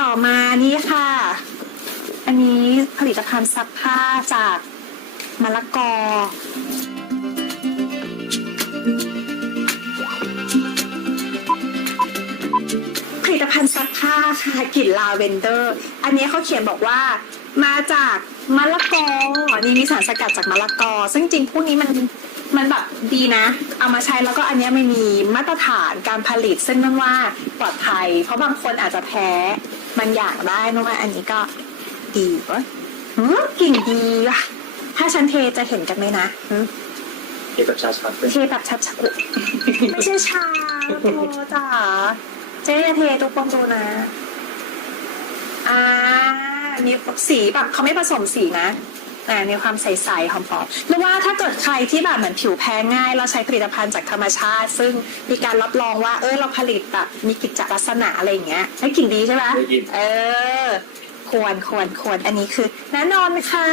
ต่อมานี่ค่ะ อันนี้ผลิตภัณฑ์ซักผ้าจากมะละกอ ผลิตภัณฑ์ซักผ้าค่ะกลิ่นลาเวนเดอร์ อันนี้เขาเขียนบอกว่ามาจากมะละกอ นี่มีสารสกัดจากมะละกอ ซึ่งจริงพวกนี้มันมันแบบดีนะ เอามาใช้แล้วก็อันนี้ไม่มีมาตรฐานการผลิตซึ่งนั่นว่าปลอดภัย เพราะบางคนอาจจะแพ้ มันอย่างได้นั่นว่าอันนี้ก็ดีเว้ยหืมกลิ่นดีว่ะ ถ้าฉันเทจะเห็นกันไหมนะหืมเกี่ยวกับชาชักเป็นเทแบบชัดชัดไม่ใช่ชาโอ้จ๋าเจ๊จะเททุกคนดูนะ อ่ามีสีแบบเขาไม่ผสมสีนะ อ่ามีความใสๆหอมๆไม่ว่าถ้าเกิดใครที่แบบเหมือนผิวแพ้ง่าย เราใช้ผลิตภัณฑ์จากธรรมชาติ ซึ่งมีการรับรองว่า เออเราผลิตแบบมีกิจลักษณะอะไรอย่างเงี้ยให้กลิ่นดีใช่ไหมได้ยินเออ ควรควรควรอันนี้คือแน่นอนค่ะ